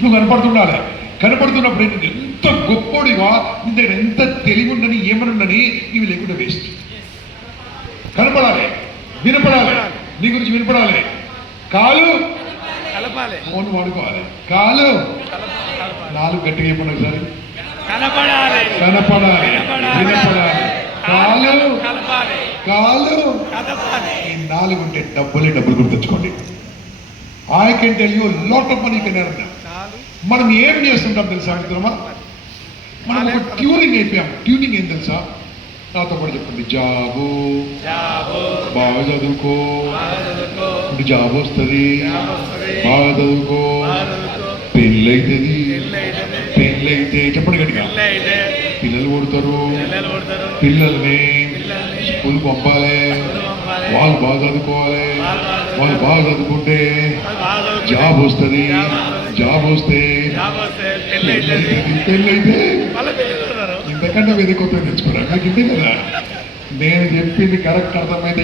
నువ్వు కనపడుతుండాలి. కనపడుతున్నప్పుడు ఎంత గొప్పోడిగా నీ దగ్గర ఎంత తెలివి ఉండని ఏమనుండని ఇవి లేకుండా వేస్ట్. కనపడాలి, వినపడాలి, నీ గురించి వినపడాలి. కాలు ఫోన్ వాడుకోవాలి. కాలు నాలుగు గట్టిగా చెప్పండి ఒకసారి. కనపడాలి, వినపడాలి, కాలు కాలు ఈ నాలుగు ఉంటే డబ్బులు గుర్తుంచుకోండి. I can tell you lot of money can earn. మనం ఏం చేస్తుంటాం తెలుసా మిత్రమా? మనం ఒక ట్యూనింగ్ అయిపోయాం. ట్యూనింగ్ ఏం తెలుసా? నాతో కూడా చెప్పండి. జాబు బాగా చదువుకో, జాబ్ వస్తుంది, బాగా చదువుకో, పెళ్ళైతుంది, పెళ్ళైతే చెప్పండి గట్టిగా, పిల్లలు పుడతారు, పిల్లల్ని స్కూల్ పంపాలి, వాళ్ళు బాగా చదువుకోవాలి, వాళ్ళు బాగా చదువుకుంటే జాబ్ వస్తుంది, జాబ్ వస్తే పెళ్ళైతే ఇంతకంటే వేరే కొత్త తెచ్చుకోరా. నాకు ఇంతే కదా నేను చెప్పింది కరెక్ట్ అర్థమైతే